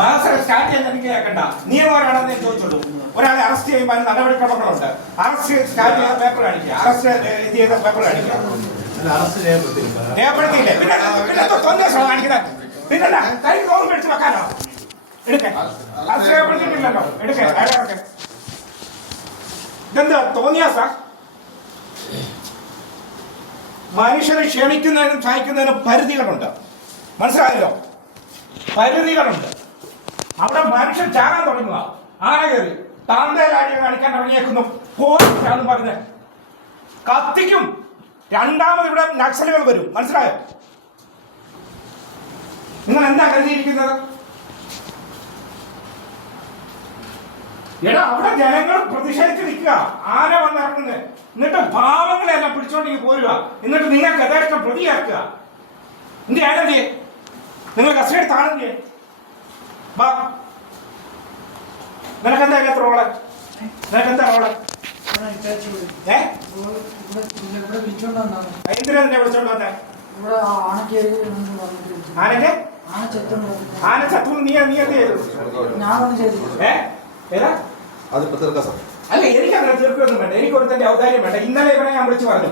മാസം സ്റ്റാർട്ട് ചെയ്യാൻ എനിക്ക് കേൾക്കണ്ട. നിയമപരമാണെന്ന് ഞാൻ ചോദിച്ചോളൂ. ഒരാളെ അറസ്റ്റ് ചെയ്യുമ്പോൾ നടപടിക്രമങ്ങളുണ്ട്. അറസ്റ്റ് സ്റ്റാർട്ട് ചെയ്ത പേപ്പർ കാണിക്കുക, അറസ്റ്റ് ചെയ്ത പേപ്പർ കാണിക്കുക. രേഖപ്പെടുത്തിയില്ലേ? പിന്നെ കാണിക്കുന്നത് പിന്നല്ല കൈ കോളം മേടിച്ച് വെക്കാനോ? എടുക്കേ അറസ്റ്റ് രേഖപ്പെടുത്തിയിട്ടില്ലല്ലോ. എടുക്കേ അയാളൊക്കെ ഇതെന്താ തോന്നിയാ സാർ? മനുഷ്യരെ ക്ഷമിക്കുന്നതിനും സഹിക്കുന്നതിനും പരിധികളുണ്ട്. മനസ്സിലായല്ലോ? പരിധികളുണ്ട്. അവിടെ മനുഷ്യൻ ചാകാൻ തുടങ്ങുക. ആന കയറി താന്തേലാടിയെ കാണിക്കാൻ തുടങ്ങിയേക്കുന്നു. പോലീസാന്ന് പറഞ്ഞ് കത്തിക്കും. രണ്ടാമത് ഇവിടെ നക്സലുകൾ വരും. മനസ്സിലായോ? നിങ്ങൾ എന്താ കരുതിയിരിക്കുന്നത്? എടാ അവിടെ ജനങ്ങൾ പ്രതിഷേധിച്ച് നിൽക്കുക. ആന വന്നിറങ്ങുന്നത്. എന്നിട്ട് പാവങ്ങളെ എല്ലാം പിടിച്ചോണ്ടെങ്കിൽ പോരുക. എന്നിട്ട് നിങ്ങൾക്ക് യഥേഷ്ടം പ്രതിയാക്കുക. എന്ത് ആനന്ദി നിങ്ങൾ കസ്റ്റഡി താണെന്തി വാ. നിനക്കെന്താ എത്ര റോള്? നിനക്കെന്താ റോള്? എന്തിനാ നിന്നെ വിളിച്ചോണ്ട് വന്നേ? ആനക്കെ ആന ചത്തു. നീ എന്ത് ചെയ്തു? ഏതാ അല്ല, എനിക്ക് അങ്ങനെ തീർക്കൊന്നും വേണ്ട. എനിക്ക് ഒരുത്തന്റെ ഔദാര്യം വേണ്ട. ഇന്നലെ ഇവിടെ ഞാൻ വിളിച്ചു പറഞ്ഞു.